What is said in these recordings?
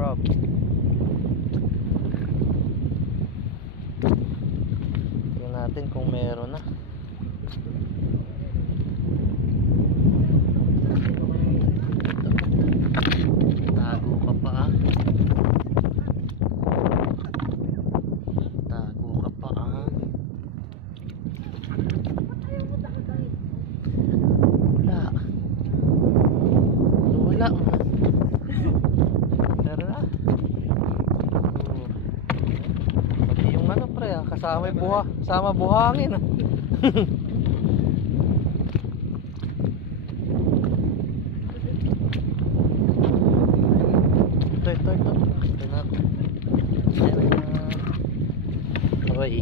crab. Tingnan natin kung meron na. Tago ka pa ah. Tago ka pa ah. Wala. Wala. Tara na. Pati yung ano pre ah, kasama yung buha, kasama buhangin ah. Ito. Ito na. Oy.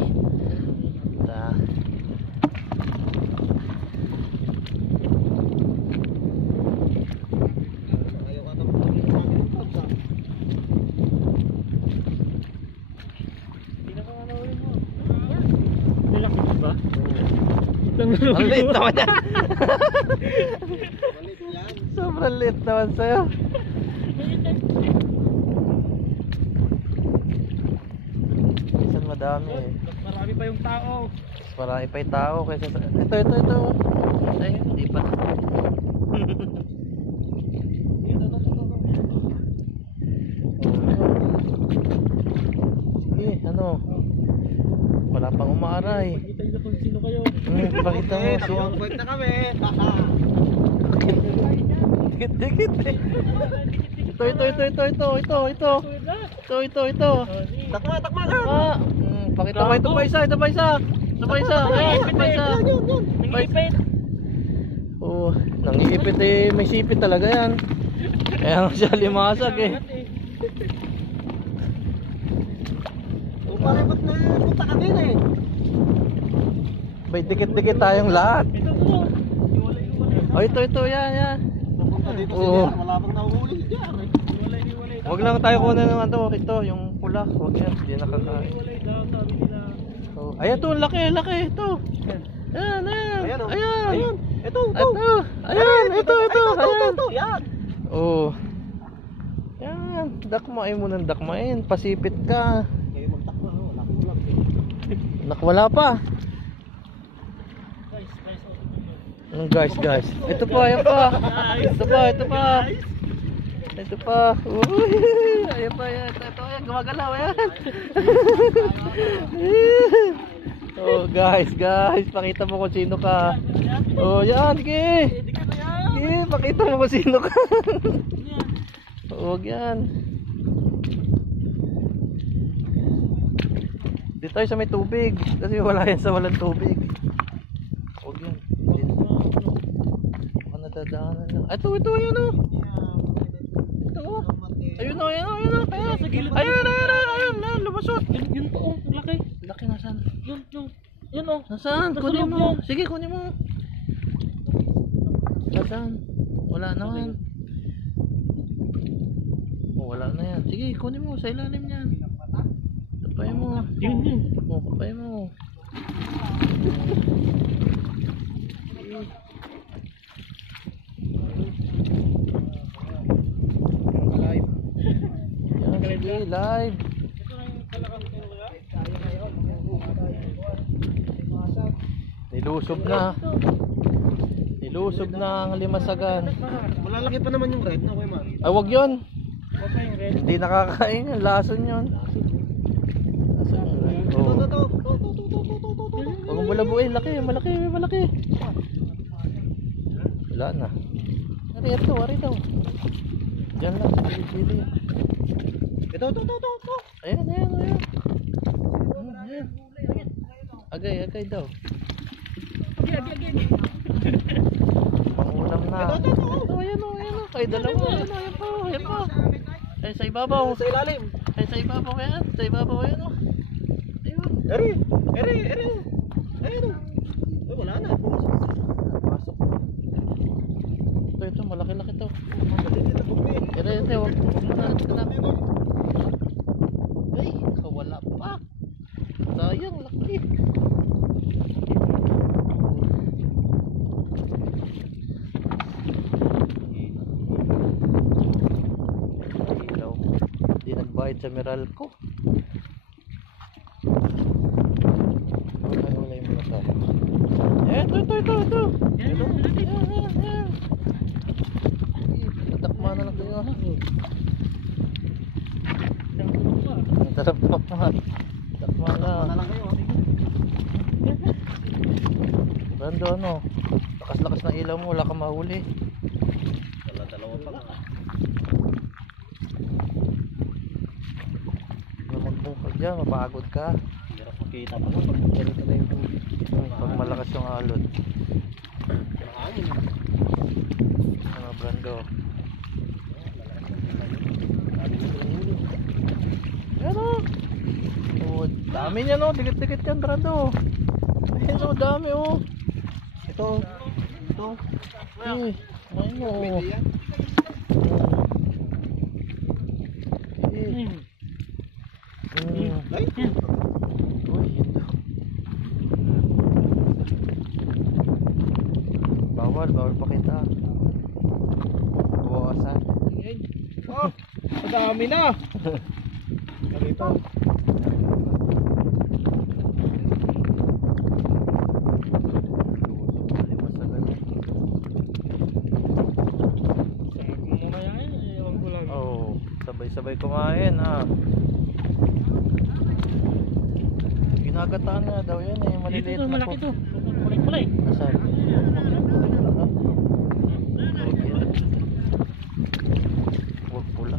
Ta. Ang liit naman yan. Sobrang liit naman sa'yo. Minsan madami eh. Marami pa yung tao. Marami pa yung tao kaysa sa... Ito. Ay, hindi pa. Sige, ano? Wala pang umaaray. Kita nyo kung sino kayo. Pakita mo. Nakawangkwet na kami. Dikit. Ito. Takma ka. Pakita mo ito pa isa. Ayan, ito pa isa. Nangipit. Oh, nangiipit eh, may sipit talaga yan. Kaya siya limasag eh. Parang ba't napunta ka din eh. Bay, dikit-dikit tayong lahat. Ito po. Oh, ito, yan. Napunta dito si Oo. Jar. Wala bang nahuhuli si Jar eh. Hiwalay. Huwag lang tayo kunin ng ano, ito, yung pula. Huwag yan, hindi nakakain. Hiwalay daw, sabi nila. Oh, ayan to, laki, ito. Ayan. Ayun. Ito. Ayan, ito. Yan. Oh. Yan, dakmain mo ng dakmain, pasipit ka. Kayo magtakma. Wala kang ulam. Nakwala pa. Guys. Guys. Ito pa, ayan pa. Ito pa. Uy, ayan pa, ayan. Ito, ayan, gumagalaw, ayan. Oh, guys, pakita mo kung sino ka. Oh, yan, sige. Sige, pakita mo kung sino ka. Huwag yan. Dito tayo sa may tubig. Kasi wala yan sa walang tubig. Huwag yan. Baka nadadaanan lang. Ito, yan o. Ito o. Ayun o. Ayun, lumasot. Yun po, ang laki. Laki nasaan? Yun o. Nasaan? Nasa Kunin loob mo. yan. Sige, kunin mo. Nasaan? Wala naman. Oh, wala na yan. Sige, kunin mo sa ilalim niyan. Kapay mo. Yun. Oh, kapay mo. Live. Yan, sige, live. Nilusob na ang limasagan. Malalaki pa naman yung red na Kuya Mar. Ay, wag yun. Huwag kayong red. Hindi nakakain yan. Lason yun. Oh. Huwag mong bulabuin. Malaki. Wala na. Ari daw. Diyan lang sa pili. Ito. Ayan. Agay daw. Agay. Pangulam na. Ito, ayan o. Ay, dalawa. Ayan pa. Ay, sa ibabaw. Sa ilalim. Ay, sa ibabaw yan. Ayun. Eri. Ayun o. Ay, wala na. Pasok. Ito, malaki-laki to. Ere, wag mo na natin. Ay, wala pa. Sayang, laki. Ilaw. Bayad sa Meralco. Wala yung mga sa. Ito. Yan, malapit. Yan. Tatakma na lang kayo. Sarap takma. Takma na. Wala lang kayo. Brando, ano? Lakas-lakas ng ilaw mo, wala kang mahuli. Dalawa pa nga. Magmungkag dyan, mapagod ka. Hirap makita pa lang pag ganito na yung tubig. Pag malakas yung alon. Nakahangin. Ano, Brando? Yan o. Oh, dami niya no, dikit-dikit yan, Brando. Ayan o, dami o. Ito. Eh, ayun o. Ay! Uy, ito. Bawal pakita. Buwasan. Oh! Madami na! Ganito. Oh, sabay-sabay kumain ha. Ginagataan nga daw yan eh, maliliit Dito to, na malaki po. to. Kulay-kulay. Asan? Huwag pula.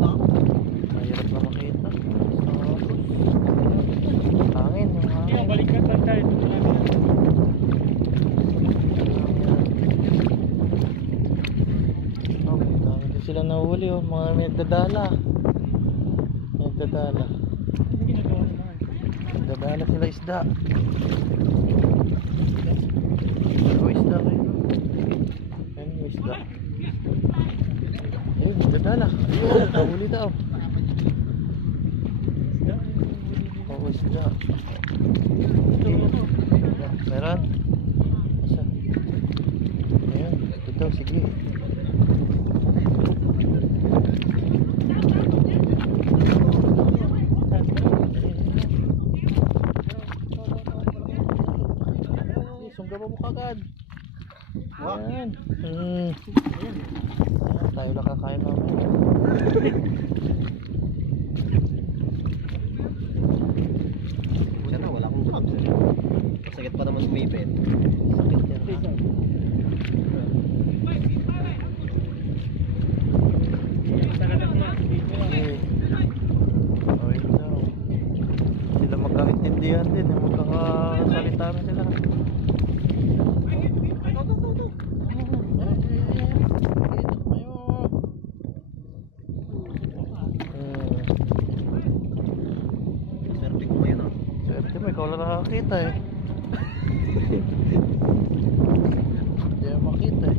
Mahirap na makita. Hangin, yung Yan, hangin. balikan lang tayo. Oh, dami din sila nahuli oh, mga nagdadala. Nagdadala. Ano ginagawa naman? Nagdadala sila isda. Oh, isda kayo. Ayun yung isda. Ayun, nagdadala. Ayun, nahuli daw. Oh, isda. Meron? Asa? Ayun, ito daw, sige. Sungga mo kagad. Ayan. Ayan, tayo lang kakain namin. Sana wala akong drugs. Masakit pa naman sumipit. Sakit yan ha. Okay. Oh, ito. Sila magkaintindihan din. Magkakasalita na sila. Swerte ko ngayon ah. Swerte mo, ikaw lang nakakita eh. Hindi mo makita eh.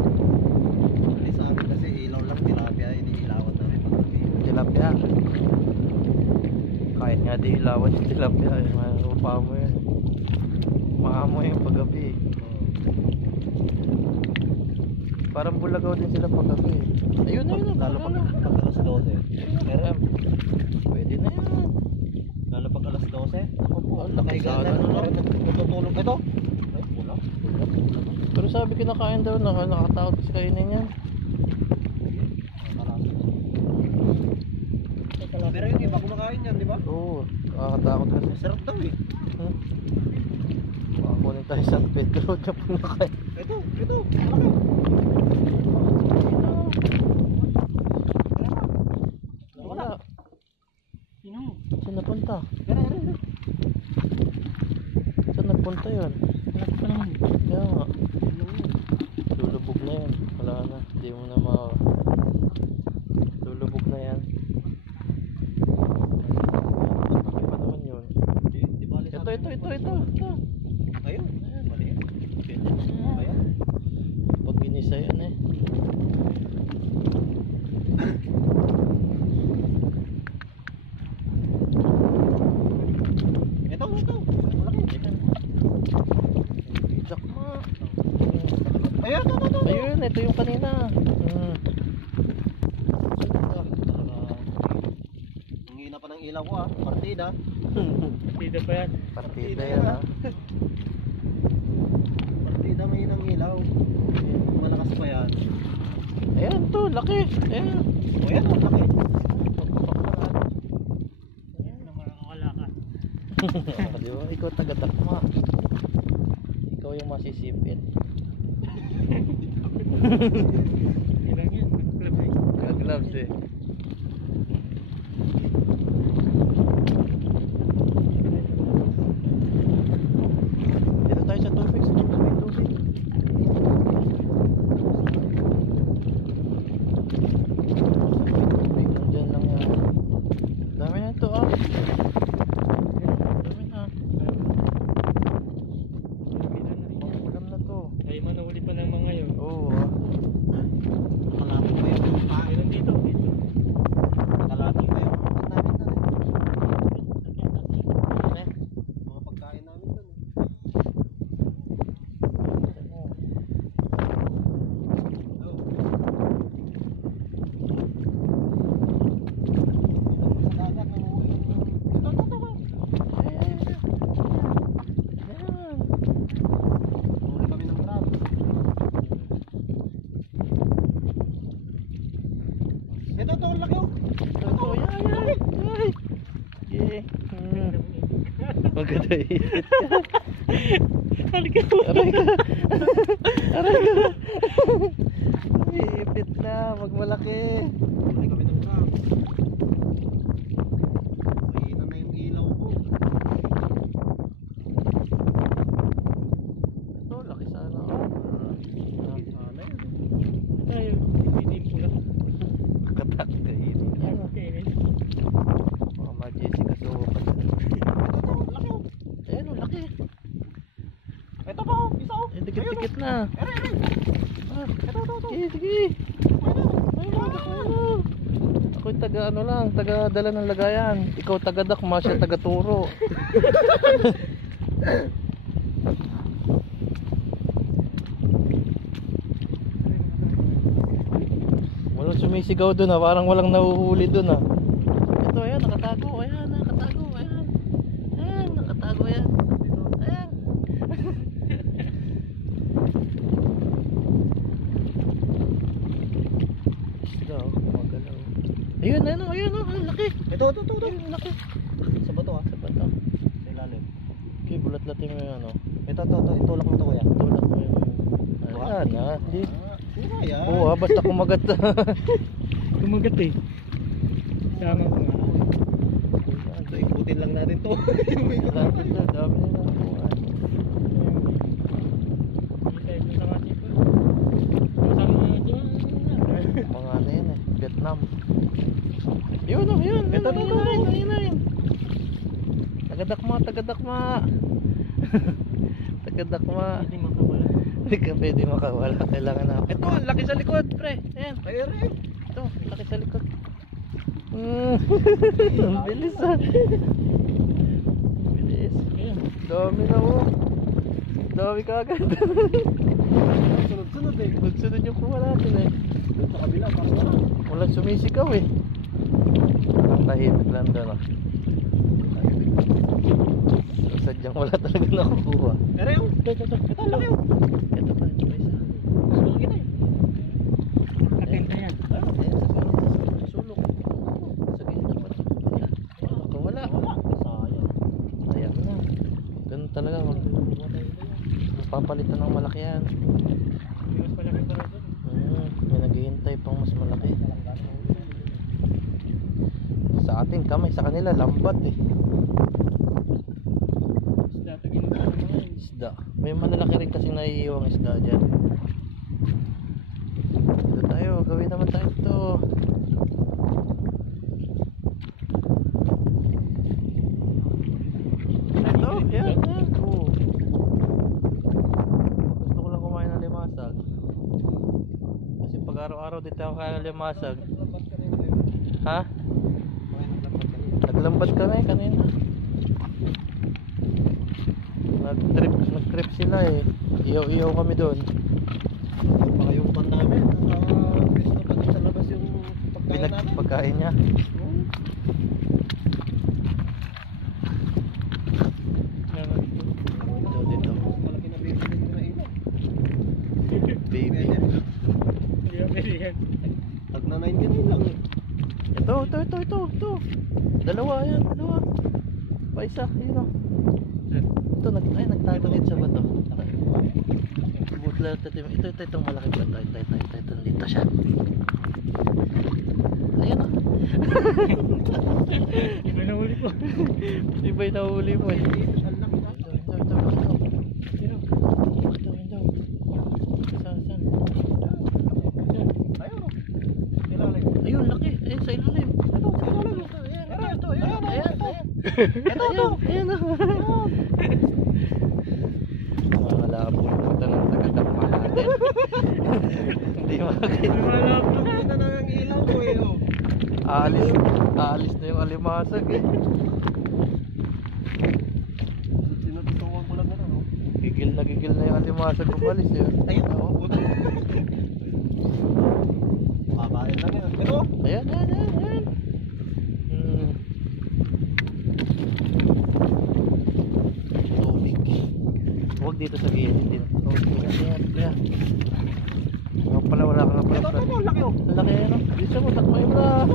Hindi sa amin kasi ilaw lang tilapia, hindi ilawan namin paggabi. Tilapia. Kahit nga di ilawan yung tilapia eh. Marupa mo yun. Maamoy yung paggabi eh. Parang bulagaw din sila paggabi eh. Ayun na yun. Lalo pag alas 12. Pero Pwede na yan. lalo pag alas 12. Opo, laki Nakahiga sana na na parang lang. natutulog ito. Ay, wala. Pero sabi kinakain daw, nakatakot sa kainin yan. Pero yung iba kumakain yan, di ba? Oo, nakakatakot kasi. Sarap daw eh. Makakunin tayo sa Pedro, dyan po nakain. Ito. Wala. Sino? Saan napunta? Gara. Saan nagpunta yun? Malaki pa naman. Kaya nga. Lulubog na yan. Wala na. Hindi mo na lulubog na yan. Malaki pa naman yun. Di bali sa Ito. Ayun. Mali. Ayan. Pag ginisa yan eh. ito yung kanina. Ang hina pa ng ilaw ko ah. Partida. Partida pa yan. Partida yan ha. Partida may hinang ilaw. Malakas pa yan. Ayan to, laki. Ayan. O yan oh, laki. Yan naman wala ka. Di ba? Ikaw taga-takma. Ikaw yung masisipit. Ilang yan. Club na yun. Kag-gloves eh. Dito tayo sa tubig. Sa tubig, may tubig. Tubig, nandyan lang yan. Dami na ito ah. Dami na. Ulam na to. Ay, manahuli pa ng mga yun. Oo ah. Kalapit pa yung pa. Meron dito. Dito. Kalapit pa yung namin doon eh. Mga pagkain namin doon eh. Sa dagat nanguwi yung... Ayan. Huli kami ng crab. Ito to, laki oh. Ito, yan, yan. Ay. Yeah. Maganda iipit ka. Halika mo. Aray ka. Aray ka. Iipit na, magmalaki. Huli kami ng crab. Mahina na yung ilaw ko. Ito, laki sana. Sana yun. Tayo. Hindi pula. Katak ka ini. Ano kainin? Mga ma-Jessica sopa. Ito to, laki oh. Ayan o, laki. Ito pa oh, isa oh. Eh, dikit-dikit na. Ere, ere. Ah, Ito. sige, sige. Ako yung taga ano lang, taga dala ng lagayan. Ikaw taga dakma, siya taga turo. Walang sumisigaw dun ha, parang walang nahuhuli dun ha. Ito ayan, nakatago, ayan, nakatago, ayan. Ayan, nakatago ayan. Ayan. Isda oh, magalaw. Ayun, ano, ayun oh, ang laki. Ito. Ayun, laki. Sa bato ah. Sa bata. Sa ilalim. Okay, bulat-latin mo yung ano. Ito. Itulak mo to kuya. Tulak mo yung... Ayan ha, hindi. Sino yan? Oo ha, basta kumagat. Kumagat eh. Sama ko nga. So, ikutin lang natin to. Lapit na, dami na lang po. Hindi tayo sa kasi po. Kasama mo dyan. Mga ano yan eh, Vietnam. Yun oh, yun. Ito. Tagadakma. Tagadakma. Hindi makawala. Hindi ka pwede makawala. Kailangan na. Ito, ang laki sa likod, pre. Ayan. Ere. Ito, laki sa likod. Ang bilis ah. Bilis. Ayan. Dami na oh. Dami kagad. Sunod eh. Sunod yung kuha natin eh. Doon sa kabila, parang wala. Walang sumisigaw eh. Ang tahimik lang doon ah. Sadyang wala talaga nakukuha. Ere oh. Ito, laki oh. Ito pa, ito pa isa. Mas malaki na eh. Akin ka yan. Ayan, sa sulok. Sa gilid pa. Ayan. Wala. Sayang. Ayan na. Ganun talaga. Papalitan ng malaki yan. Hindi mas malaki para doon. May naghihintay pang mas malaki. Sa atin kamay, sa kanila lambat eh. Isda tagin mo ng mga yun. Isda. May malalaki rin kasi naiiwang isda dyan. Dito tayo, gawin naman tayo ito. Ito, yan. Oo. Gusto ko lang kumain ng limasag. Kasi pag araw-araw dito ako kain ng limasag. Ha? Naglambat kami kanina. Nag-trip sila eh. Iyaw-iyaw kami doon. Baka yung pan namin pinagpagkain niya. Ito dito. Malaki na baby din na ilaw. Baby. Pag na 9 ganun lang eh. Ito. Dalawa yan, dalawa. Pa isa, yun o. Ito, nagtago dito sa bato. Butler, ito, itong malaki bato. Ito, dito siya. Ayan o. Iba na uli ko. Iba yung nahuli mo eh. Ito. Saan? Ayun, laki. Ayun, sa ilalim. Ayan. Mga malabo yung mata ng taga-takma natin. Hindi makakita. Malapit na ng ilaw ko eh. Aalis na yung alimasag eh. Sinututukan ko lang na no? Gigil na yung alimasag umalis eh. Ayun ako. Babae lang yan. Pero Ayan. Tubig. Huwag dito sa gilid din. Ayan. Nga pala, wala ka nga pala. ito, laki oh. Ang laki yan. Bisa mo, takmay mo na.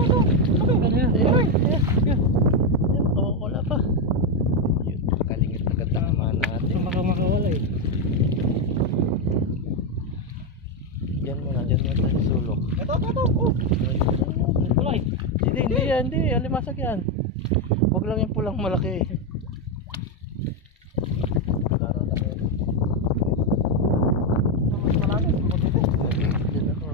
Ayan. Wala pa. Yun, kalingit na katakma natin. Makawala eh. Diyan mo tayo sulok. Ito. Oh. Wala eh. Hindi. Alimasag yan. Huwag lang yung pulang malaki. Marami. Diyan ako.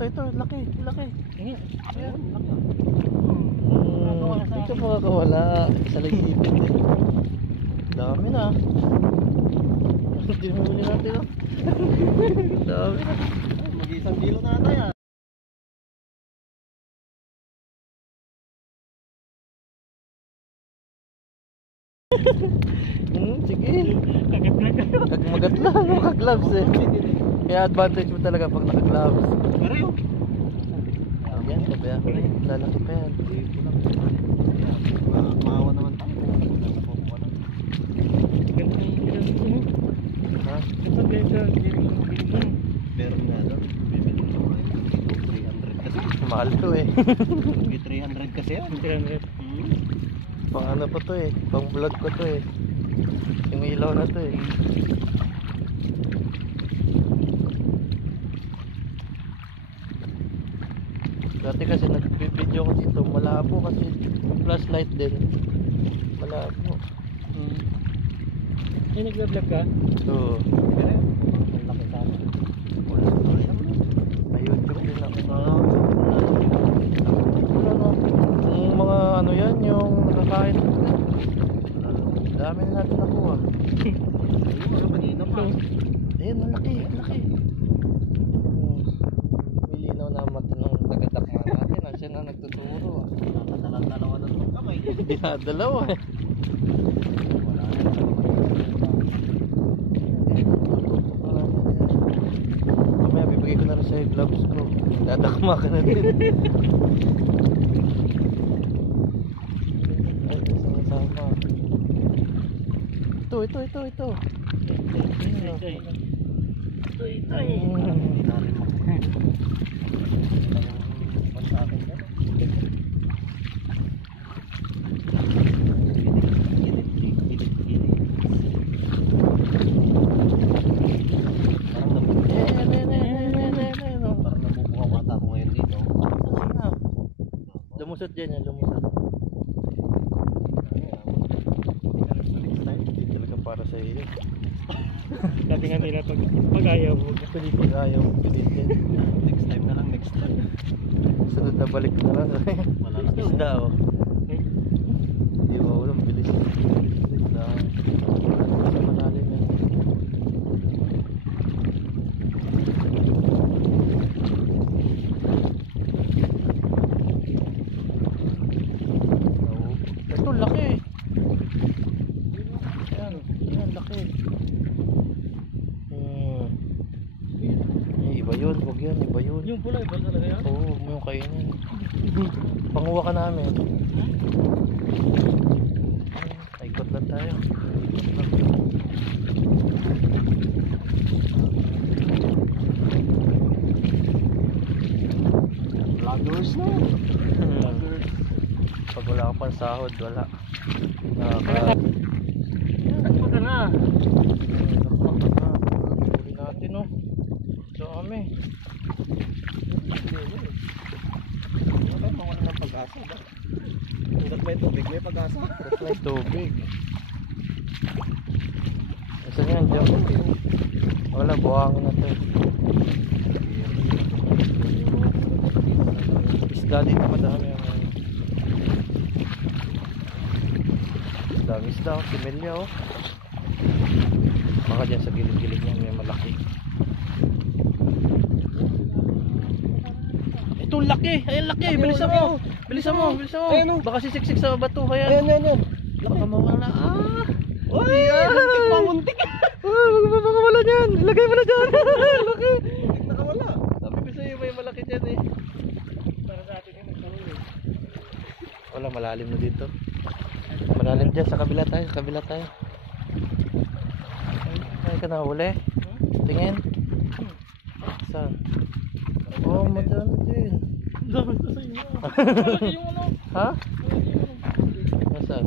Ito, laki. Ayan, laki. Ito makakawala. Isa lang ipin din. Dami na. Hindi mo huli natin oh. Dami na. Mag-isang kilo na ata yan. Sige. Kagat na kayo. Kagmagat lang. Naka-gloves eh. Kaya advantage mo talaga pag naka-gloves. Pero yun. Yan, sabi ako rin. Lalaki pa yan. Maawa naman tayo. Ganda ng ginamit mo. Ha? Ito ganda. Pero nga doon. Bibili ko ngayon. 300 kasi. Mahal to eh. 300 kasi yan. 300. Pang ano pa to eh. Pang vlog ko to eh. Yung ilaw na to eh. Dati kasi nag-video ko dito. Malabo kasi flashlight din. Malabo. Ay, nag-vlog ka? So, Pero yun. Ang laki sana. Wala na yan. may YouTube din ako. Wala na. Yung mga ano yan, yung nakakain. Dami na natin nakuha. Ayun, kanina pa. Ayun, malaki. Milinaw na mata ng taga-takma natin. Siya na nagtuturo. Nakadala-dalawa na itong kamay. Dinadalawa eh. Wala na naman. Mamaya bibigay ko na rin sa'yo gloves ko. Dadakma ka na din. Ay, sama. Ito. Hindi natin makuha. Ang sa akin yan. Parang nabubuhaw ata ako ngayon dito. Lumusot dyan yan, lumusot. Hindi talaga para sa iyo. Dati nga nila pag ayaw mo. Actually, pag ayaw, pilitin. Next time na lang, next time. Sunod na balik na lang. Wala na daw. Isda oh. Hindi mo ulam, bilis. Isda. Sa malalim yan. yan, iba yun. Yung pula, iba talaga yan? Oo, huwag mo yung kainin. Panguha ka namin. Ikot lang tayo. Vloggers na. Vloggers. Pag wala ka pang sahod, wala. Takbo ka na. Huli natin, no? Dami. Wala tayo mawala ng pag-asa ba? Hanggat may tubig, may pag-asa. Tapos may tubig. Isa yan, dyan. Wala, buhangin na to. Isda dito madami. Dami isda, oh. Similya, oh. Baka dyan sa gilid-gilid niya may malaki. Ito laki! Ayan laki! Bilisan mo! Bilisan mo! Bilisan mo! Ayan, oh. Baka sisiksik sa bato kaya. Ayan. Baka mawala. Ah! Uy! Muntik pa, muntik! Baka wala dyan! Ilagay mo na dyan! Laki! Muntik na wala. Sabi ko sa'yo may malaki dyan eh. Para sa atin yung magkahuli. Wala, malalim na dito. Malalim dyan, sa kabila tayo, sa kabila tayo. Ay ka na huli? Tingin. Saan? Oh, madami din. Dami ko sa inyo. Malaki yung ano. Ha? Malaki yung ano. Nasaan?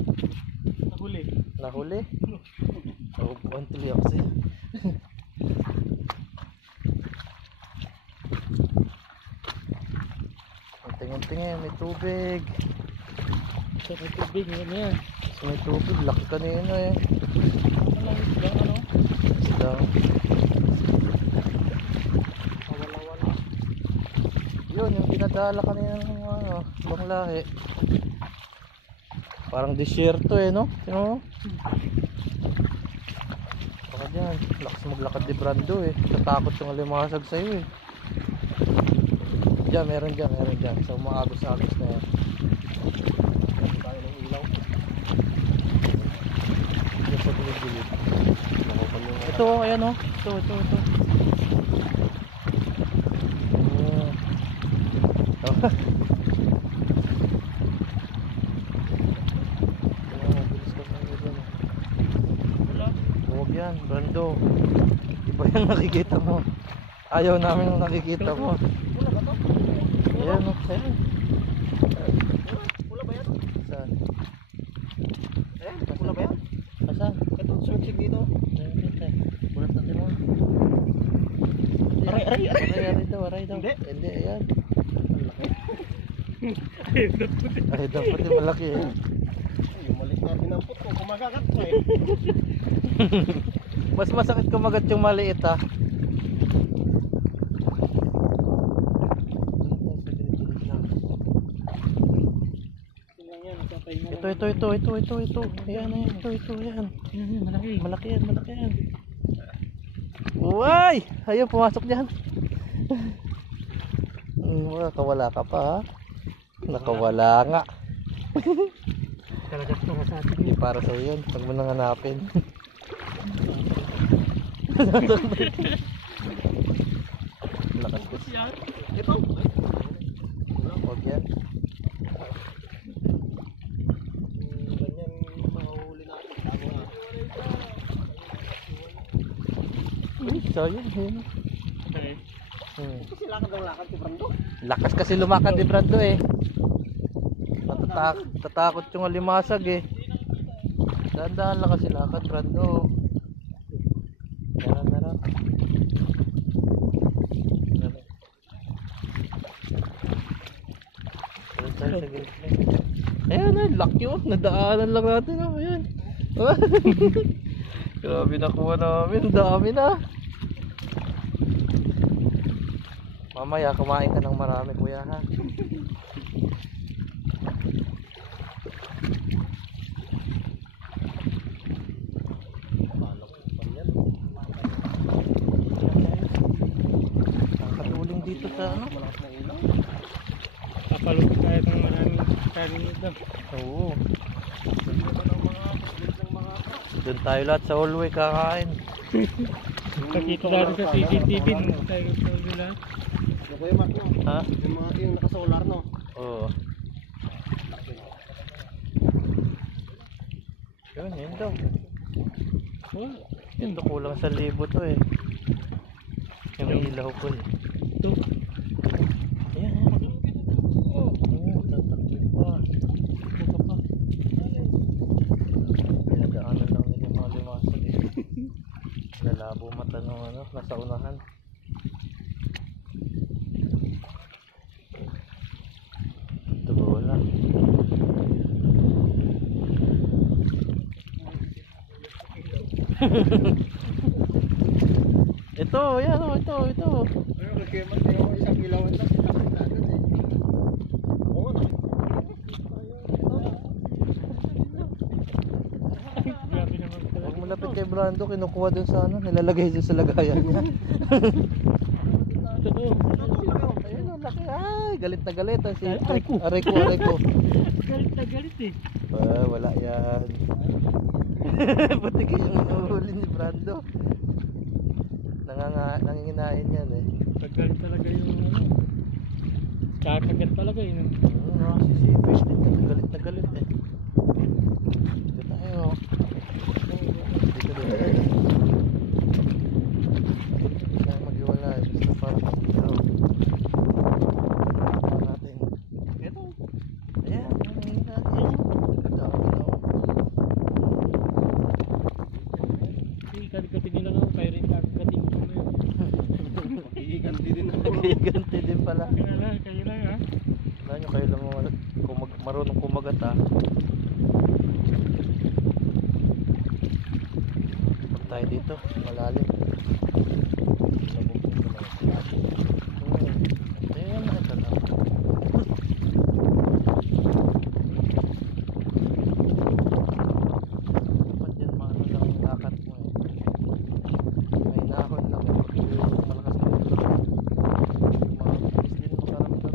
Nahuli. Nahuli? Nakupuan tuloy ako sa'yo. Tingin-tingin, may tubig. Sa may tubig, yun yan. So, may tubig, laki kanina eh. Malaki ba ano? Isda. Wala-wala. Yun, yung pinadala kanina ng ano, ibang lahi. Parang disyerto eh, no? Sino mo? Baka dyan, lakas maglakad ni Brando eh. Natakot yung alimasag sa'yo eh. Diyan, meron dyan. Sa umaagos-agos na yan. Tayo ng ilaw. Diyan sa gilid-gilid. Nakupan yung... Ito, ayan oh. Ito. Oh. Bilis ka na dyan. Wala. Huwag yan, Brando. Iba yung nakikita mo. Ayaw namin yung nakikita mo. Wala ba to? Ayan oh, ayan. Wala ba yan? Saan? Ayan, wala ba yan? Saan? Ito, suksik dito. Bulat natin mo. Aray. Aray daw. Hindi. Hindi, ayan. Ayun na po. Ay, dapat yung malaki eh. Yung maliit na dinampot ko, kumagagat pa eh. Mas masakit kumagat yung maliit ha. Tingnan yan, nagpapahinga lang. Ito. Ayan. Malaki. Malaki yan. Uy! Ayun, pumasok dyan. Nakawala ka pa ha. Nakawala nga. Talaga ito nga sa atin. Hindi para sa yun. Pag mo nang hanapin. Lakas ko. Yan. Ito. Huwag yan. Ganyan mahuhuli natin. Tama nga. Uy, sayang. Ayun. Okay. Kasi lakad ng lakad si Brando. Lakas kasi lumakad ni Brando eh. Tatakot yung alimasag eh. Dahan-dahan lang kasi lakad, Brando. Meron. Tayo sa gilid. Ayan na, lucky oh. Nadaanan lang natin oh. Ayan. Grabe nakuha namin. Dami na. Mamaya kumain ka ng marami kuya ha. Nakatuling dito sa ano? Malakas na ilaw. Papalupit tayo ng maraming kanin ito. Oo. Dito ng mga Doon tayo lahat sa hallway kakain. Nakita natin sa CCTV. Tayo sa nila. Yung Kuya Mark, no? Ha? Yung mga yung naka-solar, no? Oo. Yun daw. Ito kulang sa libo to eh. Yung ilaw ko eh. Ito. Ayan, ayan. Oo, tatakbo pa. Buka pa. Pinadaanan lang nila yung mga limasag eh. Lalabo mata ng ano, nasa unahan. Ito ba wala? Ito, yan o, ito. Ayun, Kuya Mark, yung isang ilawan lang. Agad eh. Oo nga, Grabe naman pala. Huwag malapit kay Brando, kinukuha dun sa ano, nilalagay dun sa lagayan niya. Totoo. Ayun o, laki. Ay, galit na galit. Si Aray ko. Aray ko. Galit na galit eh. Wala yan. Putik yung inuhuli ni Brando. Nanginginain yan eh. Galit talaga yung ano. Kakagat talaga yun. Nakasisipis din. Galit na galit eh. Dito tayo. Dito. Hindi tayo mag-iwalay. Basta para mag-ilaw. Natin. Ito. Ayan. Nanginginain. Ito. Kagatin nila nga. Kaya rin kagatin ko na yun. Iiganti din ako. Nag-iganti din pala. Kayo lang ha. Wala nyo kayo lang marunong kumagat ha. Pag tayo dito, malalim. Ayan na, ito lang. Dapat yan maano lang yung lakat mo eh. May nahon lang eh. Yung malakas na ulo. Mabilis din makaramdam.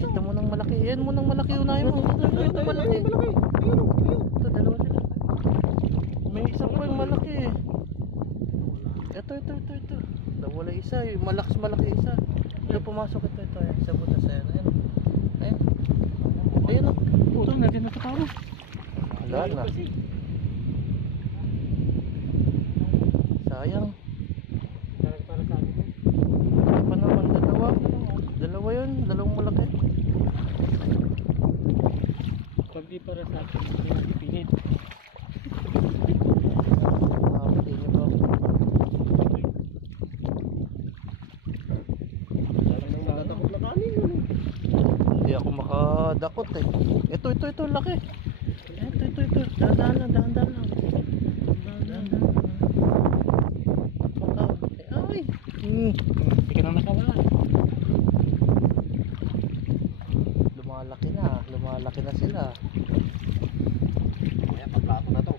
Ito mo nang malaki. Yan mo nang malaki. Unahin mo. Ito malaki. Ito dalawa sila. May isa pa yung malaki eh. Ito. Wala isa eh. Malakas malaki isa. Ito pumasok ito. Ayan, sa butas. Ayan. Ayan o. Puto natin na sa tao. Wala na. Sayang. Para sa atin. Ano pa naman? Dalawa yun. Dalawang malaki. Pag di para sa atin, hindi natin pinit. Pati nyo ba? Hindi ako makadakot eh. Ito. Laki. Ito. Dahan lang. Ay. Hindi ka na nakawala. Lumalaki na sila. Kaya pagplato na to.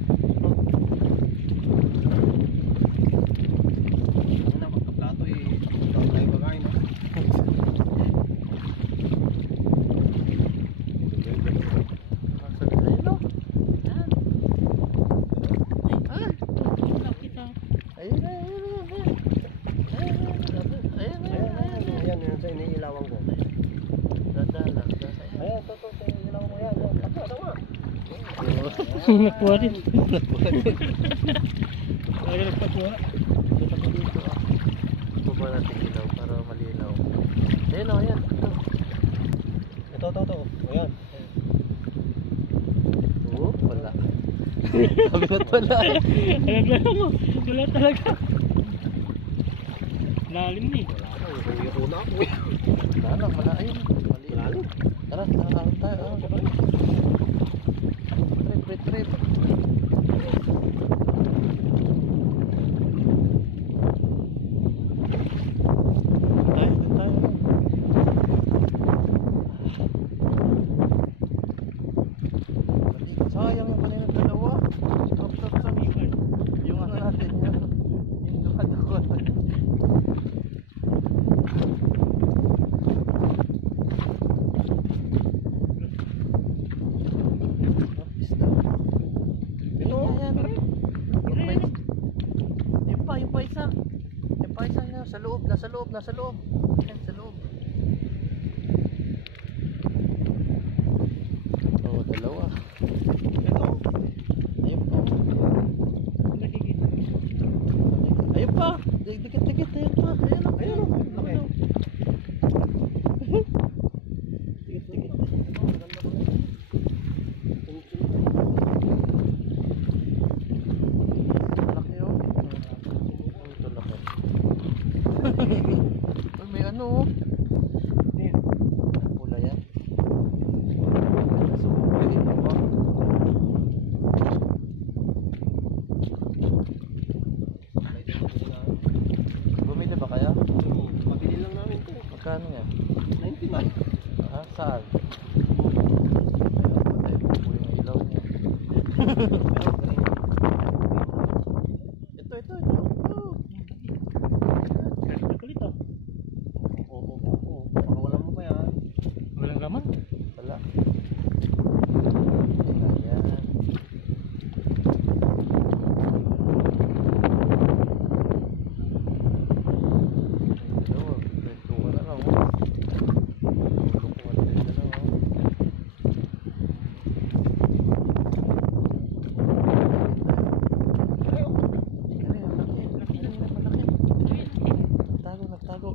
Ano na, pagplato eh. Ito na yung pagkain, no? Ayun o. Ayan, sa iniilawan ko. Dadala. Ayan, to, sa iniilawan ko yan. Tama. Nakuha din. Talaga nagpatuwa. Baba natin ilaw para malinaw. Ayun o, ayan. Ito. Ayan. Oo, wala. Sabi na wala. Alam mo. Wala talaga. Lalim ni. Uwi ako na ako. Wala na, wala. Ayun. Malalim. Tara, tayo. Trip. Tayo. Sayang yung kanina dalawa. Stop. Yung ano natin yun. Yung dumadakot. nasa loob. Ayan, sa loob. Oo, dalawa. Ito. Ayun pa. Nakikita. Ayun pa. Dikit-dikit. Ayun pa. Ayun o. Ayun o. Okay. Dikit-dikit. Ito, maganda pa rin. Malaki o. Ito laki. Uy, may ano o. Ayan. Pula yan. So, ayun pa. Bumili ba kaya? Mabili lang namin ito. Magkano yan? 99. Ah, saan? Ay, po yung ilaw niya. Ito. Ganito ulit oh. Oo. Pakawalan mo pa yan. Walang laman. Wala. Ayan. Dalawa, kwentuhan na lang, oh. Lulukuhan din na lang, oh. Ay, oh. Ano yan, malaki. Malaki. Nagtago.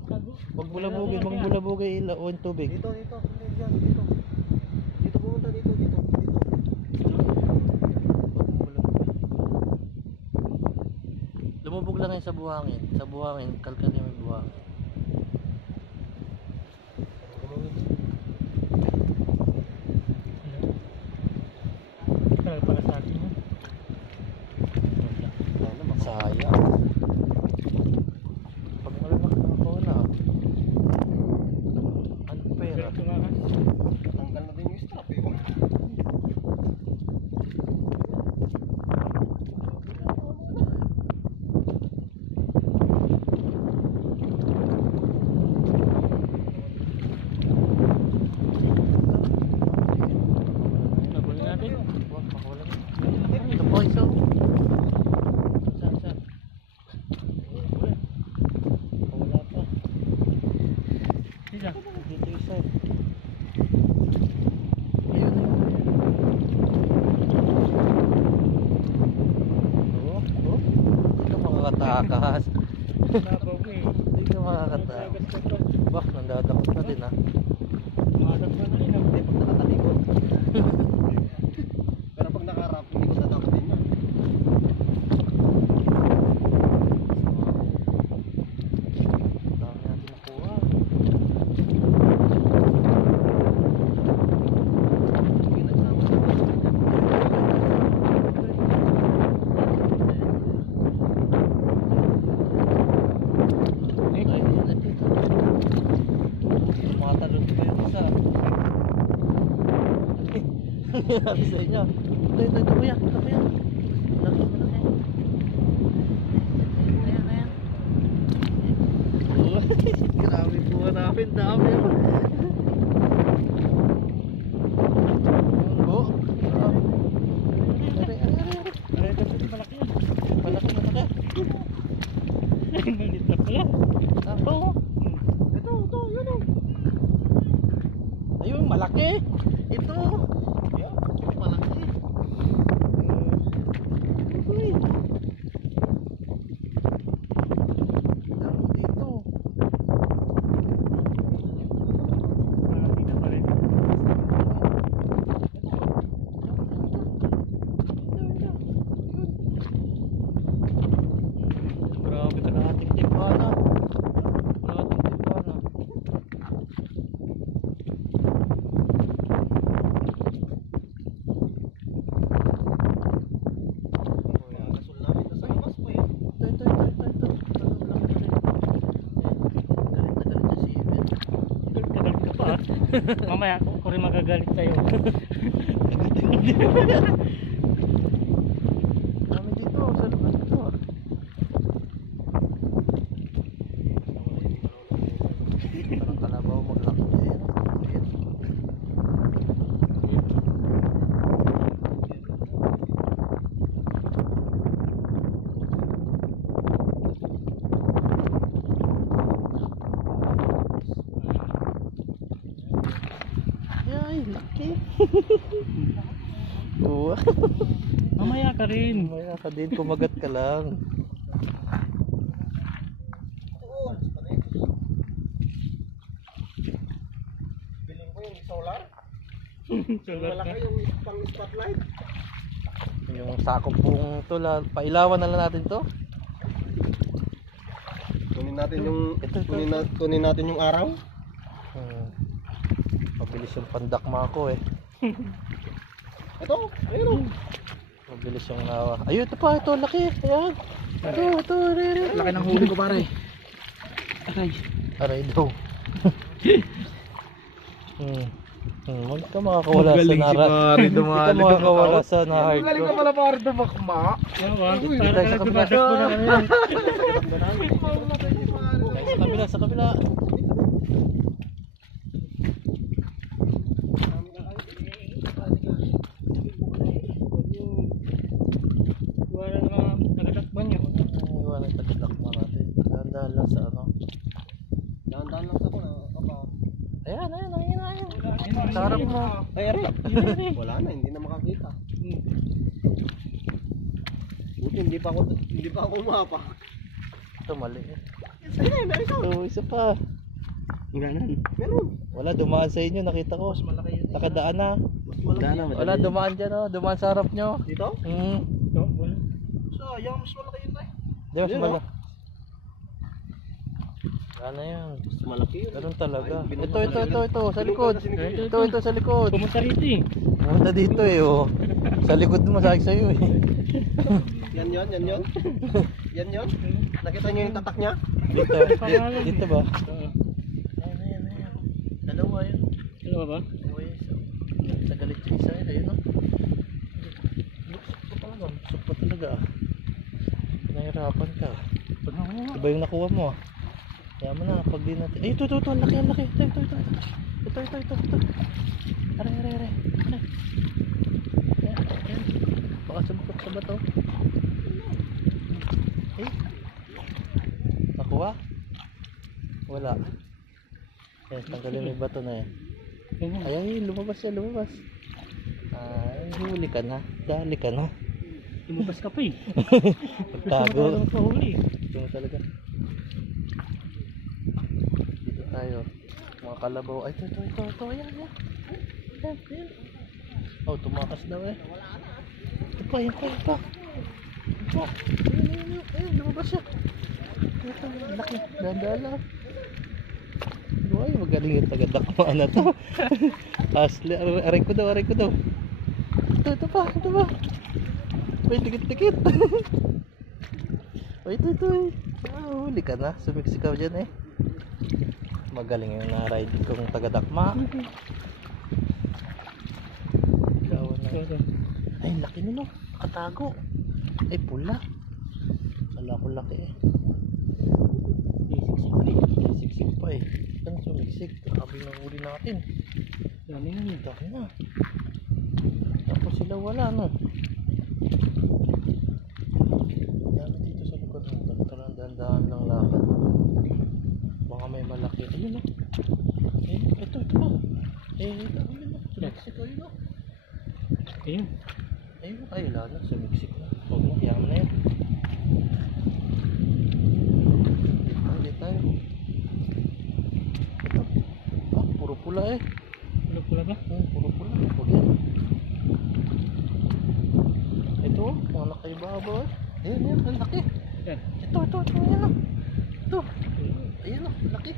Huwag bulabugin ilaw o yung tubig. Dito. Hindi, dyan. Dito. Dito pumunta. Dito. Lumubog lang yan sa buhangin. Sa buhangin, kalkalin mo yung buhangin. Talaga pala sa akin mo. Sayang. Pag malalaki ng kona, ano pera? Tumakas. Tanggal na din yung strap eh. Nabuli natin. Wag, makawalan. Ito po, isa. Saan? Wala pa. Sila. Dito isa. Ayun. Oh. Hindi ka makakatakas. Nabaw ko eh. Hindi ka makakatakas. Nagtagas ko to. Bah, nandadakot na din, ha. Tumatas na rin ah. Hindi, pag nakatalikod. Pero pag nakarap, hindi ko dadakutin yan. Dami natin nakuha. Sige, nagsama sa Ay, ito. Tumatalon pa yung isa. Sabi sa inyo. Ito kuya. Laki. Ayan. Oh, grabe po namin. Dami. Oh. Aray kasi malaki yan. Malaki. Malit na pala. Ito. Ito, yun o. Ayun, malaki. Ito. Yeah, malaki. Uy. Dami dito. Malaki na pa rin. Grabe, kalahating timpana. Gasol namin nasa labas pa eh. Ito. Galit na si Iben. Galit ka pa ah. Mamaya ako rin magagalit sa'yo. Dami dito, sa lugar ito. Parang kalabaw maglaki. Ayan. laki. Oo. Mamaya ka rin. Maya ka din, kumagat ka lang. Biling ko yung solar. Sulat ka. Malaki yung pang spotlight. Yung sakop pong to, pailawan na lang natin to. Kunin natin yung Ito. kunin natin yung araw. Mabilis yung pandakma ko eh. Ito, ayun oh. Mabilis yung nawa. Ayun, ito pa, ito, laki. Ayan. Ito, re. Laki ng huli ko pare. Aray daw. Huwag ka makakawala sa nara. pare, Hindi ka makakawala sa nahard Galing ko. ka pala pare dumakma. Uy, Tayo para sa ka kabila. nagtumatakbo na kami. Tayo sa kabila. Wala na mga nagatakban nyo. Iwanan yung pagdakma natin. Dahan-dahan lang sa ano. Dahan-dahan lang sa ko na. Ayan. Sa harap mo. Ay, ari. Wala na, hindi na makakita. Buti hindi pa ako umapa. Ito mali. Ayun, isa. Ito, isa pa. Ganan. Meron. Wala, dumaan sa inyo. Nakita ko. Malaki yun. Nakadaan na. Mas malaki. Wala, dumaan dyan oh. Dumaan sa harap nyo. Dito? Wala. Sayang, mas malaki yun ay. Di ba, Yun, sumala? Ano yan? Mas malaki yun. Ganun talaga. Ay, Ito. Sa likod. Ito, sa likod. Pumunta rito eh. Pumunta dito eh, oh. Sa likod mo, masakit sa'yo eh. Yan yun. Yan yun. Nakita niyo yung tatak niya? Dito ba? Oo. Ayan. Dalawa yun. Dalawa ba? Uy, sa galit yung isa yun, ayun oh. Busok pa talaga ah. Nahirapan ka. Iba yung nakuha mo ah. Kaya mo na, pag di natin. Ay, ito, ang laki. Ito. Aray. Ayan. Baka sumukot sa bato. Eh. Nakuha? Wala. Ayan, tanggalin mo yung bato na yan. Ay, lumabas. Ay, huli ka na. Dali ka na. Lumabas ka pa eh. Magtago. Gusto mo huli. Ito mo talaga. Dito tayo. Mga kalabaw. Ay, ito. Ayan. Oh, tumakas daw eh. Ito pa. Ayun, lumabas siya. Ito, laki. Dandala. Ay, magaling yung taga-dakma na to. Asli, aray ko daw. Ito pa. May tikit. Ay, ito. Huli ka na. Sumiksik ka dyan eh. Magaling yung na-ride kong taga-dakma. Ay, laki nun oh. Nakatago. Ay, pula. Kala ko laki eh. Siksik pa eh. Saan sumiksik? Grabe ng huli natin. Dami nga. Dami na. Tapos sila wala no. Dami dito sa likod ng talang dahan lang lakad. Baka may malaki. Ayun o. Ito pa. Ayun o. Sumiksik o yun o. Ayun. Ay wala na. Sumiksik na. Huwag na. Kiyam na yan. Hindi tayo. Ito. Puro pula eh. Pula ba? Puro pula. Huwag yan. Ito, mga nakaibabaw eh. Ayan, ang laki. Yan. Ito, ayan o. Ito. Ayan o, laki.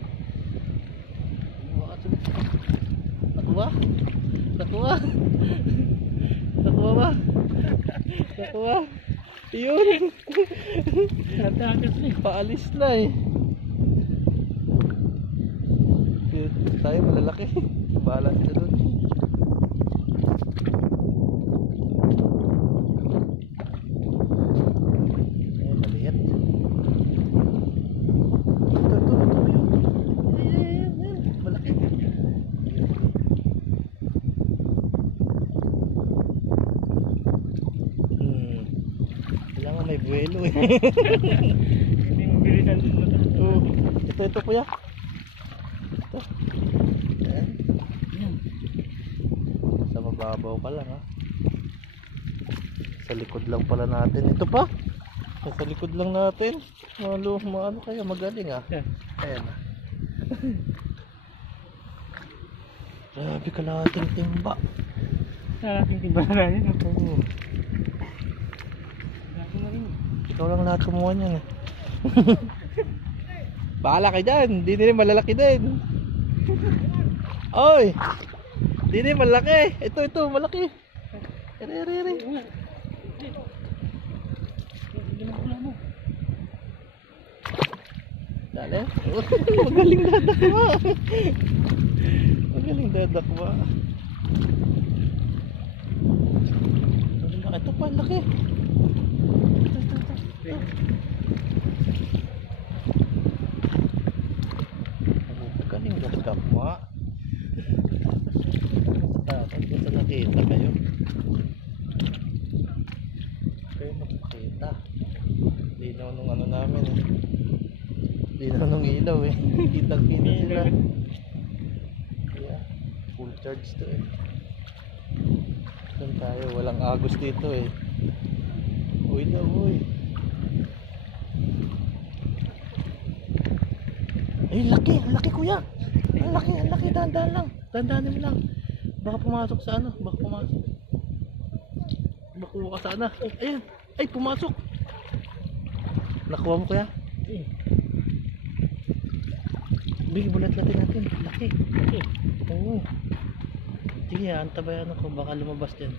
Nakuha? Yun. Natakas na eh. Paalis na eh. Yun, tayo malalaki. Bahala sila doon. Maliit. Ito. Ayan. Malaki. Kailangan may buwelo eh. Hindi mo bilisan din mo. Oh, ito kuya. Ito. Ayan. Yan. ibabaw ka lang ha. Sa likod lang pala natin. Ito pa. Sa likod lang natin. Ano kaya magaling ha. Ayan ha. Grabe ka nating timba. Narating timba na rin. Oo. Grabe na rin. Ikaw lang lahat kumuha niyan eh. Bahala ka dyan. Hindi rin malalaki din. Oy. Hindi rin malaki. Ito malaki. Ere. Dali. Magaling dadakma. Magaling dadakma. Ito pa, laki. Ito. Magaling dadakma. Tapos sa nakita kayo. Kayo nakita. Linaw nung ano namin eh. Linaw nung ilaw eh. Kitang-kita sila. Yeah. Full charge to eh. Doon tayo. Walang agos dito eh. Uy daw uy. Ay laki. Ang laki kuya. Ang laki. Dahan-dahan lang. Dahan-dahanin mo lang. Baka pumasok sa ano. Baka pumasok. Makuha ka sana. Ayan. Ay pumasok. Nakuha mo kuya? Big bulat-latin natin. Laki. Oo. Sige, antabayan ako. Baka lumabas dyan.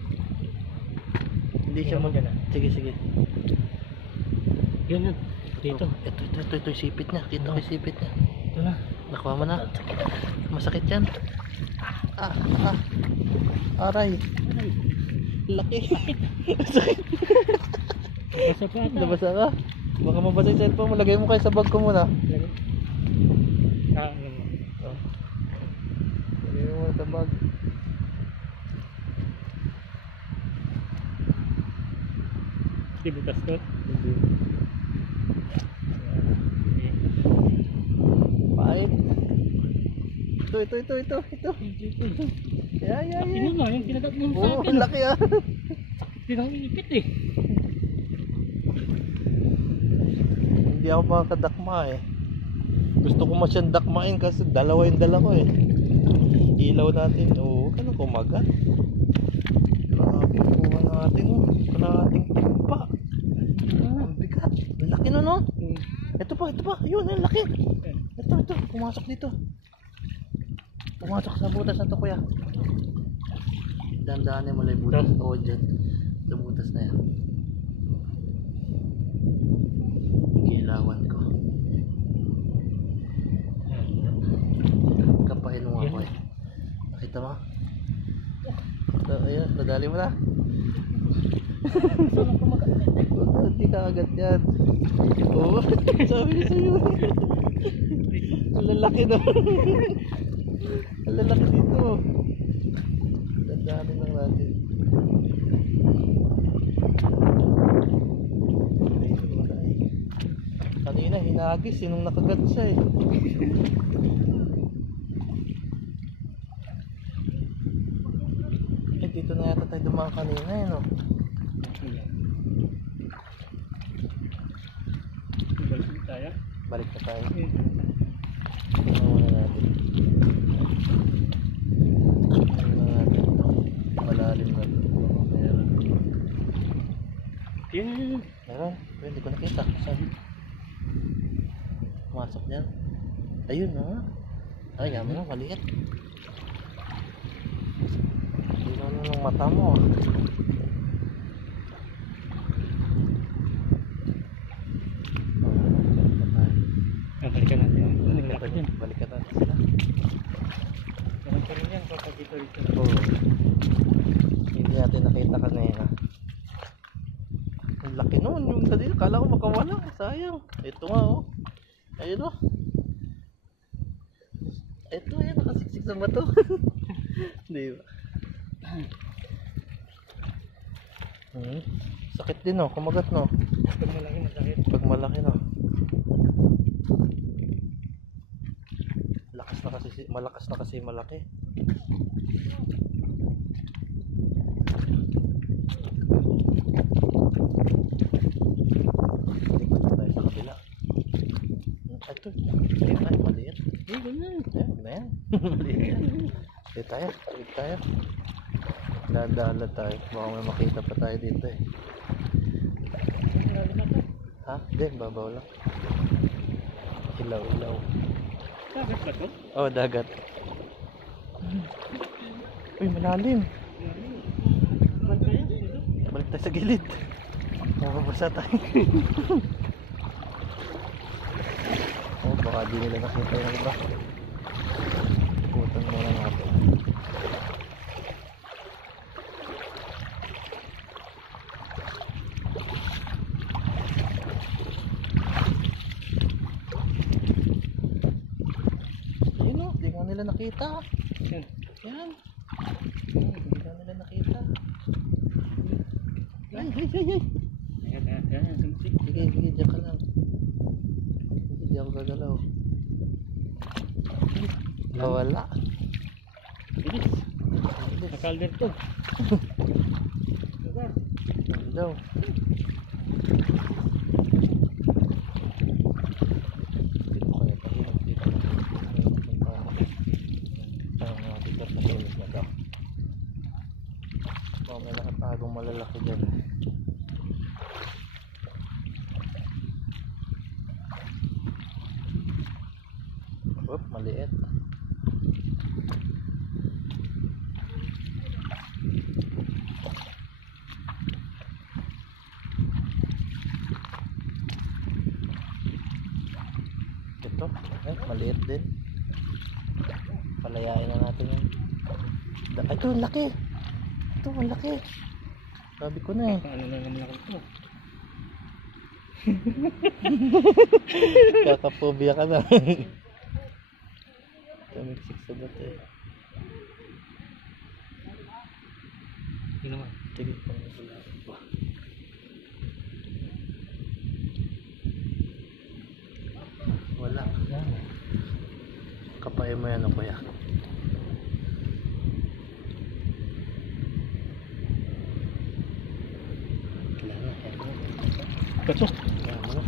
Hindi siya mag... Sige. Yan. Dito. Ito yung sipit niya. Kita ko yung sipit niya. Ito na. Nakuha mo na. Masakit yan. Aray. Laki. Sakit. Basta pa ata. Nabasa ka? Baka mabasa yung cellphone mo. Lagay mo kayo sa bag ko muna. Ano mo? Lagay mo muna sa bag. Di butas to? Hindi. Paip. Ito. Yeah. Yun na, yung kinagat mo sa Oo, akin. laki ah. Pinangipit eh. Hindi ako makakadakma eh. Gusto ko masyang dakmain kasi dalawa yung dala ko eh. Ilaw natin. Oo, ano kumagat. Grabe kuha natin oh. Kalahating timpa. Ang bigat. Ang laki no no. Ito pa. Yun, ang laki. Ito. Pumasok dito. Pumasok sa butas na to kuya. Dandanin mo lang yung butas. Oo, dyan. Sa butas na yan. Ilawan ko. Kapain mo ako eh. Nakita mo? So, ayan, nadali mo na. Hindi kakagat yan. Oo, sabi ko sa'yo. Ang lalaki na. Ang lalaki dito. Dandanin lang natin. Kanina hinagis nung nakagat siya eh. Dito na yata tayo dumaan kanina eh no. Balik na tayo. Tingnan natin. Malalim na ito. Meron. Hindi ko nakita. Sabi. Pumasok niyan. Ayun ha. Ay, yaman na. Maliit. Hindi na ng mata mo. Balikan natin. Balikan natin sila. Ganun pa rin yan kapag dito. Oo. Hindi natin nakita kanina. Ang laki nun. Yung dali. Kala ko makawala. Sayang. Ito nga oh. Ayun oh. Ito yan. Nakasiksik sa bato. Di ba? Sakit din oh. Kumagat no. Pag malaki masakit. Pag malaki no. Malakas na kasi malaki. Tayo sa kabila. Ito. Ay, maliit. Eh, ganyan. Ayan, na yan. Maliit yan. Sige tayo. Balik tayo. Dadala tayo. Baka may makita pa tayo dito eh. Grabe na to. Ha? Hindi, babaw lang. Ilaw, ilaw. Dagat ba to? Oh, dagat. Uy, malalim. Balik tayo dito. Balik tayo sa gilid. Mababasa tayo. Oh, baka di nila nakita yung iba. Ikutan muna natin. Ayun o, di nga nila nakita. Yan. Yan. Di nga nila nakita. Ay, ay, ay, ay. Ayan, sumsik. Sige, sige, diyan ka lang. Hindi ako gagalaw. Wala. Bilis. Bilis. Nakalder to. Lugar. Daw. Dito kaya tahimik dito. Parang dito tahimik na daw. Oh, may nakatagong malalaki dyan. Oop, maliit. Ito, maliit din. Palayain na natin yun. Ito, ang laki. Ito, ang laki. Sabi ko na eh. Paano na naman ako ito? Kakapobia ka na. Tumiksik sa bato eh. Hindi naman. Sige, pangulala ko. Wala. Yan. Kapay mo yan o kuya. Kaso. Yan mo.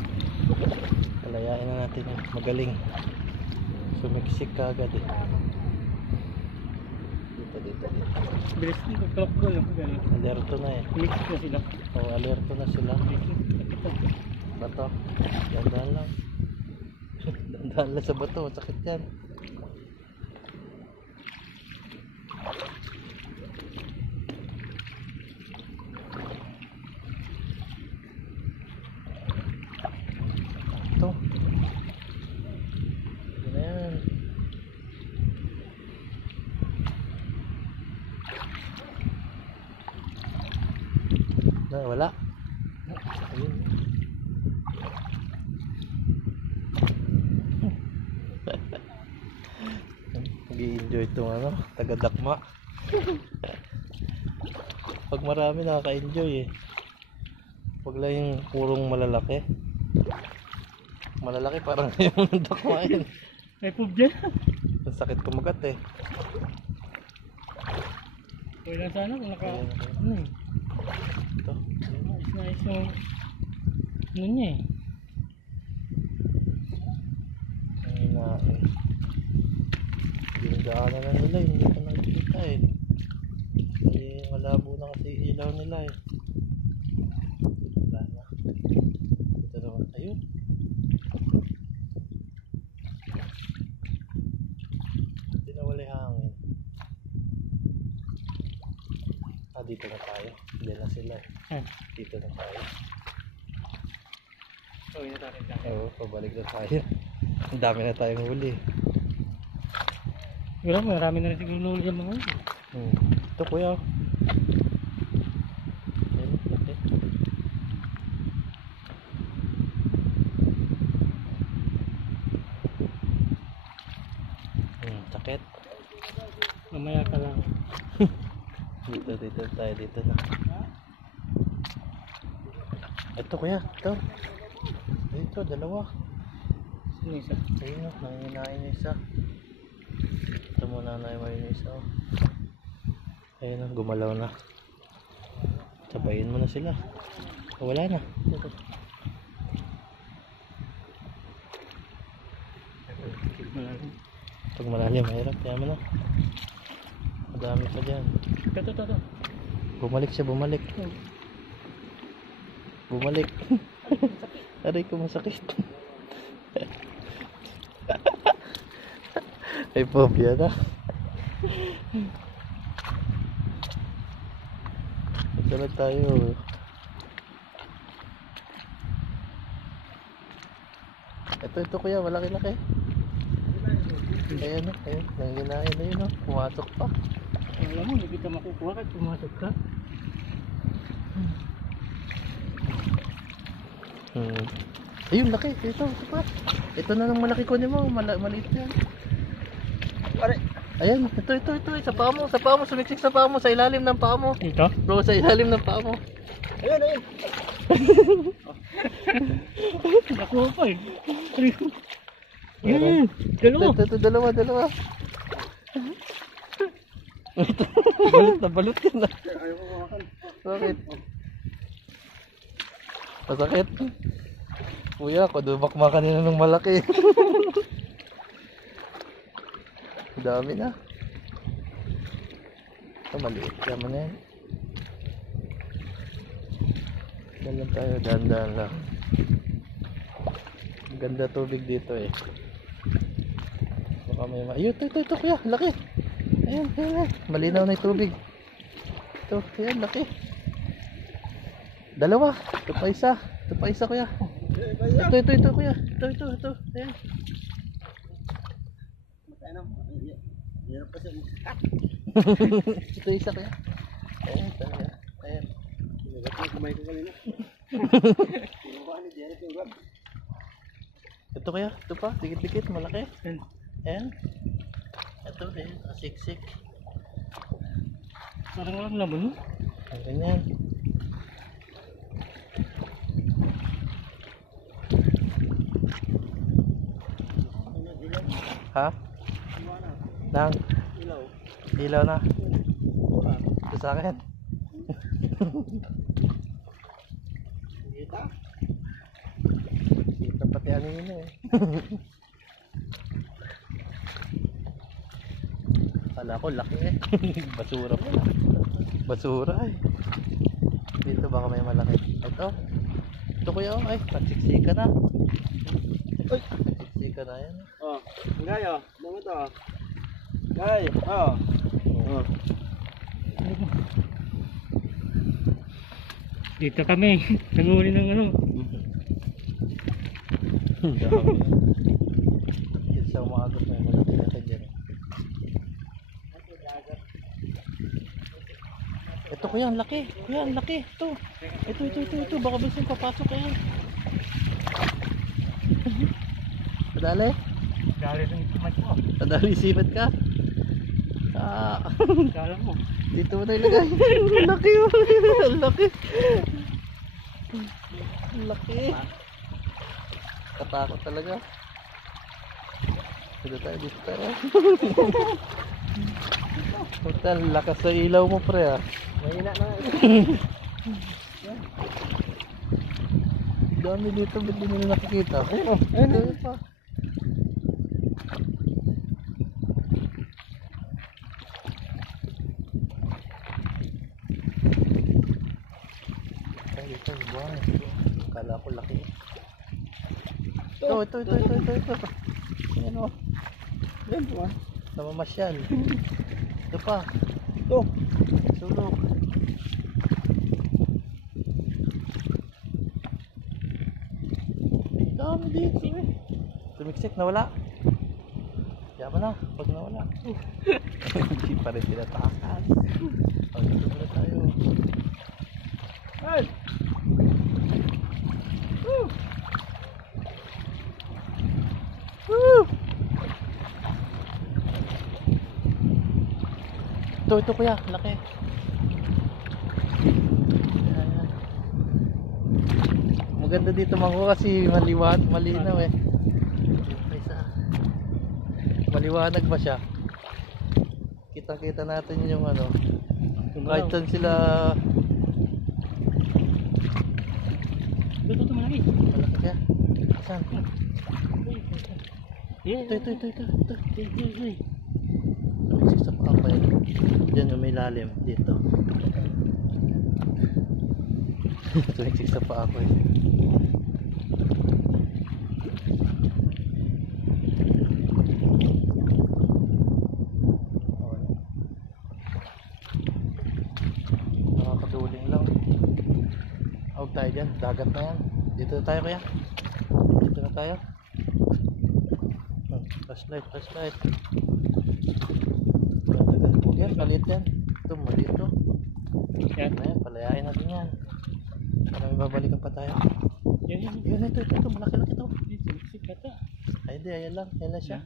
Palayain na natin yun. Magaling. Sumiksik ka agad eh. Dito, dito, dito. Bilis dito. Kalakbo lang. Ganun. Alerto na eh. Mix na sila. O, alerto na sila. Bato. Dandan lang. Dandan lang sa bato. Sakit yan. Ito. Yun na yan. Wala. Ayun. Nag-i-enjoy itong ano, taga-dakma. Pag marami nakaka-enjoy eh. Pag lang yung purong malalaki. Malalaki parang ayaw mo ng dakmain. Ay, pub dyan. Ang sakit kumagat eh. Pwede lang sana kung naka... Ayan, ayan. Ano eh. Ito. Nice yung... Ano niya eh. Ang hinain. Dinadaanan na nila, hindi ko nakikita eh. Kasi malabo na kasi ilaw nila eh. Wala na. Ito naman, ayun. Hindi na wala hangin. Ah, dito na tayo. Diyan na sila eh. Dito na tayo. Oh, yun na tayo. Oo, pabalik na tayo. Ang dami na tayong huli. Grabe, marami na rin siguro nuli yung mga yun. Ito kuya. Ayun, laki. Sakit. Mamaya ka lang. Dito tayo, dito na. Ito kuya, ito. Ito, dalawa. Sino isa? Ayun o, nanginain yung isa. Ito muna na yung isa o. Ayun o, gumalaw na. Sabayin mo na sila. Wala na. Pag malalim, mahirap. Kaya mo na. Madami pa dyan. Ito. Bumalik siya, bumalik. Bumalik. Aray ko, masakit. Ay, phobia na. Ito na tayo. Ito kuya, malaki-laki. Ayan, ayan. Nangginahin na yun, pumasok pa. Alam mo, hindi ka makukuha kahit pumasok ka. Ayun, laki. Ito pa. Ito na lang malaki ko mo. Maliit yan. Ayan, ito. Sa paa mo. Sumiksik sa paa mo. Sa ilalim ng paa mo. Ito? Bro, sa ilalim ng paa mo. Ayun. Nakuha pa eh. Yan. Dalawa. Ito, dalawa. Balot yan na. Ayaw ko kumakan. Bakit? Masakit? Kuya, kadubak mga kanina ng malaki. Dami na. Ito, maliit. Kaya mo na yan. Dahan lang tayo, dahan lang. Ganda tubig dito eh. Baka may ayun, ito kuya, laki. Ayan. Malinaw na yung tubig. Ito, ayan, laki. Dalawa. Ito pa isa kuya. Ito kuya. Ito. Ayan. Hirap pa siya. Ito isa kuya. Ayan. Hirap na kumay ko kanina. Kinuha ni Jerry yung rap. Ito kuya. Ito pa. Dikit-dikit. Malaki. Yan. Ayan. Ito ayan. Siksik. Parang walang laman no? Ang ganyan. Ha? Nang? Ilaw na. Ito sa akin. Kita pati ano yun eh. Kala ko laki eh. Basura pala. Basura eh. Dito baka may malaki. Ito kuya oh. Ay, patsiksika na. Patsiksika na yan. Oh, gaya. Dami to. Gay. Oh. Dito kami. Nanguli ng ano. Dito sa umagot may malaki na dyan. Ito kuya, ang laki. Kuya, ang laki. Ito. Baka bisin papasok yan. Padali? Dali rin kumay ko. Padali sipat ka? Kala mo. Dito mo na ilagay. Ang laki oh. Ang laki. Ang laki. Katakot talaga. Dito tayo. Total, lakas sa ilaw mo pre ah. Mahina na. Dami dito, ba't di nila nakikita? Ayun. Ayun pa. Ito, buwan. Kala ko laki. Ito. Ayan o. Yan po ah. Namamasyal. Ito pa. Ito. Sulok. Dami dito eh. Tumiksik, nawala. Kaya na, pag nawala. Hindi pa rin tinatakas. Dito muna tayo. Ay. Woo! Ito kuya, laki. Ayan. Maganda dito manguha kasi malinaw eh. Maliwanag ba siya? Kita-kita natin yung ano. Kahit saan sila Ito malaki. Malaki kaya. Saan? Yan. Ito. Tumiksik sa paa pa yan. Diyan yung may lalim. Dito. Tumiksik sa paa ko eh. Nakakaduling lang. Huwag tayo dyan. Dagat na yan. Dito na tayo kaya. Dito na tayo. Flashlight. Huwag yan, maliit yan. Ito, maliit to. Yan. Ayan, palayain natin yan. Para may babalikan pa tayo. Yan. Yun, ito, malaki-laki to. Siksik kata. Ay, di, ayan lang siya.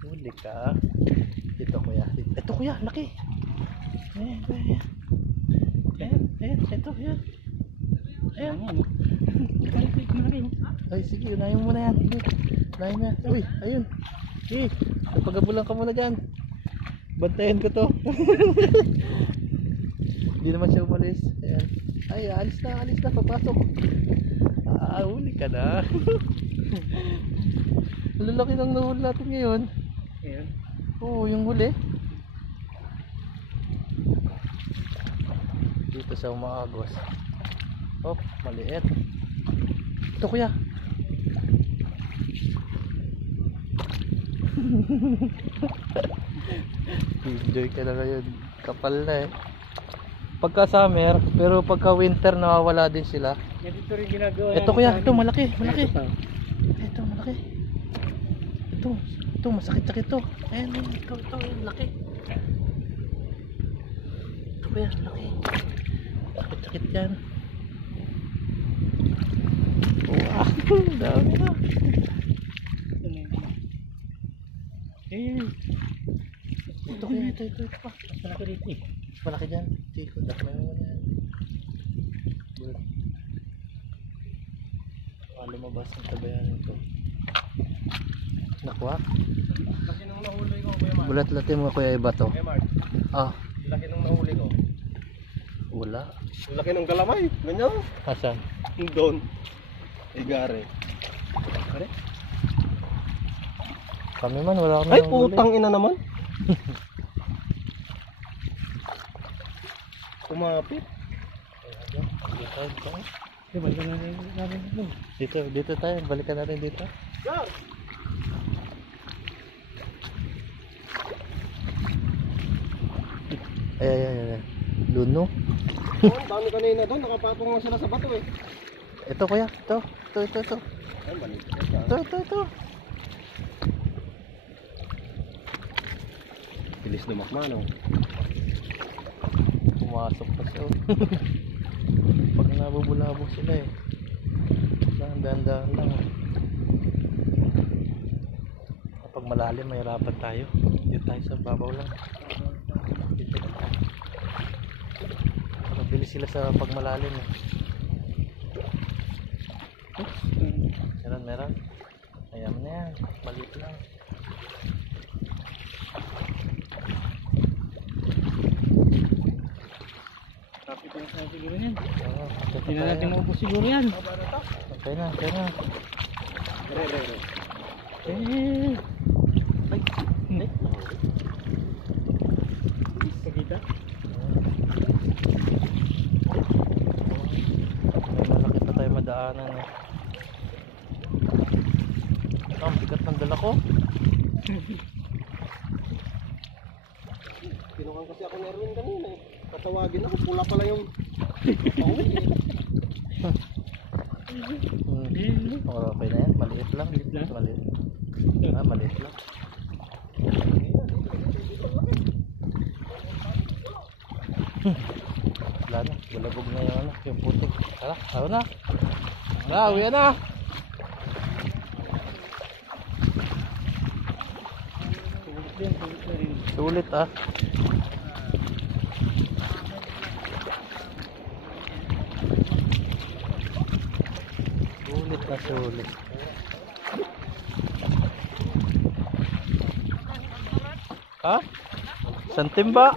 Huli ka. Ito kuya. Ito kuya, laki. Ayan. Ito, yan. Ayan. Malaki. Ay, sige, unahin mo na yan. Sige, unahin niya. Uy, ayun. Sige, napagabulan ka muna dyan. Bantayan ko to. Hindi naman siya umalis. Ayan. Ay, alis na, papasok. Huli ka na. Lalaki ng nahuli natin ngayon. Ayan. Oo, yung huli. Dito sa umaagos. Oh, maliit. Ito kuya. Enjoy ka na ngayon. Kapal na eh. Pagka summer, pero pagka winter nawawala din sila. Yan dito rin ginagawa. Ito kuya, ito malaki. Ito. Ito malaki. Ito masakit-sakit to. Ayan, ito laki. Ito kuya, laki. Sakit-sakit yan. Wow, dami na. Ito kuya, ito pa. Mas malaki dito eh. Mas malaki dyan. Tiko, dakmay mo muna yan. Lumabas ang tabayan nito. Nakuha? Laki nung nahuli ko, Kuya Mark. Bulat-latin mo kuya iba to. Kuya Mark, Ah, laki nung nahuli ko. wala. Laki nung galamay. Ganyan. Asan? Doon. Igare. Kami man wala kami Ay, nahuli. putang ina naman. Kumapit. Balikan natin ito. Dito tayo, balikan natin dito. Sir! Ay. Luno. Oh, dami kanina doon. Nakapatong lang sila sa bato eh. Ito kuya, ito. Ay, maliit. Ito. Bilis lumakman oh. Pumasok pa siya. Pag nabubulabog sila eh. Dahan-dahan lang. Kapag malalim, mahirapan tayo. Dito tayo sa babaw lang. Dito. Mabilis sila sa pagmalalim eh. Meron. Ayan na yan. Maliit lang. Kapit na tayo siguro yan. Oo, Hindi na natin maubos siguro yan. Okay na. Re. Eh. Ay. Pagkita. May malaki pa tayo madaanan eh. Ang bigat ng dala ko. Kinukan kasi ako ni Erwin kanina eh. Tatawagin ako, pula pala yung... Okay na yan, maliit lang. Maliit lang? Maliit. Maliit lang. Wala na, bulabog na yung ano, yung putik. Tara, tara na. Tara, uwi na. Sulit ah. Sulit. Ha? Santimba?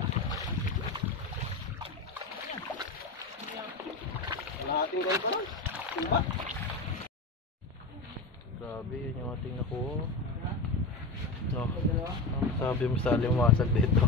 Grabe, yun yung ating nakuha. No. Sabi mo sa limasag dito.